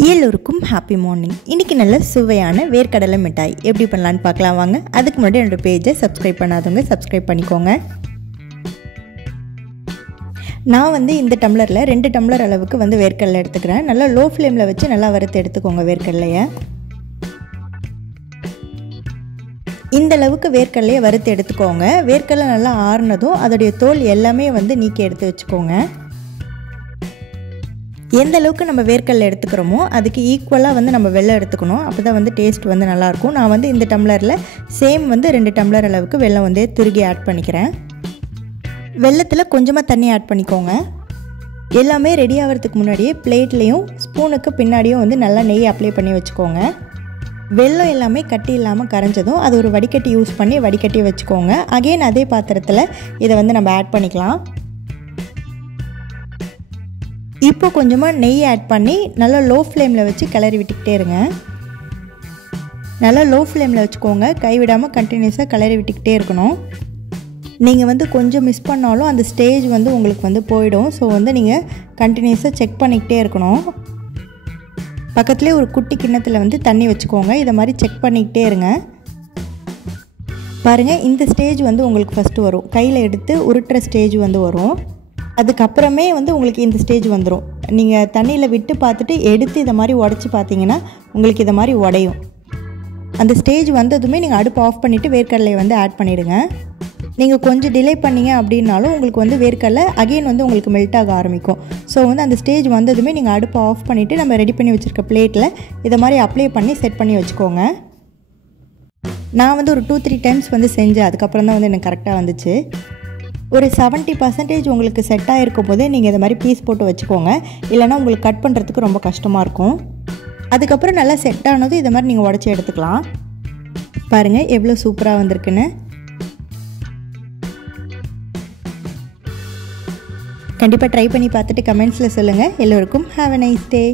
எல்லோருக்கும் happy morning. இன்றைக்கி நல்ல சுவையான வேர்க்கடலை மிட்டாய் எப்படி பண்ணலான்னு பார்க்கலாம் வாங்க. அதுக்கு முன்னாடி என்னோடய பேஜை சப்ஸ்கிரைப் பண்ணாதவங்க சப்ஸ்கிரைப் பண்ணிக்கோங்க. நான் இந்த டம்ளரில் 2 டம்ளர் அளவுக்கு வேர்க்கடலை எடுத்துக்கிறேன். நல்லா லோ ஃப்ளேமில் வச்சு நல்லா வறுத்து எடுத்துக்கோங்க வேர்க்கடலையை. இந்த அளவுக்கு வேர்க்கடலையை வறுத்து எடுத்துக்கோங்க. வேர்க்கடலை நல்லா ஆறுனதும் அதோடைய தோல் எல்லாமே நீக்கி எடுத்து வச்சுக்கோங்க. எந்த அளவுக்கு நம்ம வேர்க்கடலை எடுத்துக்கிறோமோ அதுக்கு ஈக்குவலாக நம்ம வெல்லம் எடுத்துக்கணும். அப்போ தான் டேஸ்ட் நல்லாயிருக்கும். நான் இந்த டம்ளரில் சேம் 2 டம்ளர் அளவுக்கு வெல்லம் துருகி ஆட் பண்ணிக்கிறேன். வெல்லத்தில் கொஞ்சமாக தண்ணி ஆட் பண்ணிக்கோங்க. எல்லாமே ரெடி ஆகிறதுக்கு முன்னாடியே பிளேட்லேயும் ஸ்பூனுக்கு பின்னாடியும் நல்லா நெய் அப்ளை பண்ணி வச்சுக்கோங்க. வெல்லம் எல்லாமே கட்டி இல்லாமல் கரைஞ்சதும் அது ஒரு வடிகட்டி யூஸ் பண்ணி வடிகட்டி வச்சுக்கோங்க. அகெயின் அதே பாத்திரத்தில் இதை நம்ம ஆட் பண்ணிக்கலாம். இப்போ கொஞ்சமாக நெய் ஆட் பண்ணி நல்லா லோ ஃப்ளேமில் வச்சு கிளறி விட்டுக்கிட்டே இருங்க. நல்லா லோ ஃப்ளேமில் வச்சுக்கோங்க. கைவிடாமல் கண்டினியூஸாக கிளறி விட்டுக்கிட்டே இருக்கணும். நீங்கள் கொஞ்சம் மிஸ் பண்ணாலும் அந்த ஸ்டேஜ் உங்களுக்கு போயிடும். ஸோ நீங்கள் கண்டினியூஸாக செக் பண்ணிக்கிட்டே இருக்கணும். பக்கத்துலேயே ஒரு குட்டி கிண்ணத்தில் தண்ணி வச்சுக்கோங்க. இதை மாதிரி செக் பண்ணிக்கிட்டே இருங்க. பாருங்கள், இந்த ஸ்டேஜ் உங்களுக்கு ஃபஸ்ட்டு வரும். கையில் எடுத்து உருட்டுற ஸ்டேஜ் வரும். அதுக்கப்புறமே உங்களுக்கு இந்த ஸ்டேஜ் வந்துடும். நீங்கள் தண்ணியில் விட்டு பார்த்துட்டு எடுத்து இதை மாதிரி உடச்சி பார்த்தீங்கன்னா உங்களுக்கு இதை மாதிரி உடையும். அந்த ஸ்டேஜ் வந்ததுமே நீங்கள் அடுப்பு ஆஃப் பண்ணிவிட்டு வேர்க்கடலையை ஆட் பண்ணிவிடுங்க. நீங்கள் கொஞ்சம் டிலே பண்ணிங்க அப்படின்னாலும் உங்களுக்கு வேர்க்கடலை அகெயின் உங்களுக்கு மெல்ட் ஆக ஆரம்பிக்கும். ஸோ அந்த ஸ்டேஜ் வந்ததுமே நீங்கள் அடுப்பு ஆஃப் பண்ணிவிட்டு நம்ம ரெடி பண்ணி வச்சுருக்க பிளேட்டில் இதை மாதிரி அப்ளை பண்ணி செட் பண்ணி வச்சுக்கோங்க. நான் ஒரு 2-3 டைம்ஸ் செஞ்சேன். அதுக்கப்புறம் தான் எனக்கு கரெக்டாக வந்துச்சு. ஒரு 70% உங்களுக்கு செட் ஆகிருக்கும் போதே நீங்கள் இதை மாதிரி பீஸ் போட்டு வச்சுக்கோங்க. இல்லைனா உங்களுக்கு கட் பண்ணுறதுக்கு ரொம்ப கஷ்டமாக இருக்கும். அதுக்கப்புறம் நல்லா செட் ஆனதும் இதை மாதிரி நீங்கள் உடச்சி எடுத்துக்கலாம். பாருங்கள் எவ்வளோ சூப்பராக வந்திருக்குன்னு. கண்டிப்பாக ட்ரை பண்ணி பார்த்துட்டு கமெண்ட்ஸில் சொல்லுங்கள். எல்லோருக்கும் ஹேவ் a nice day.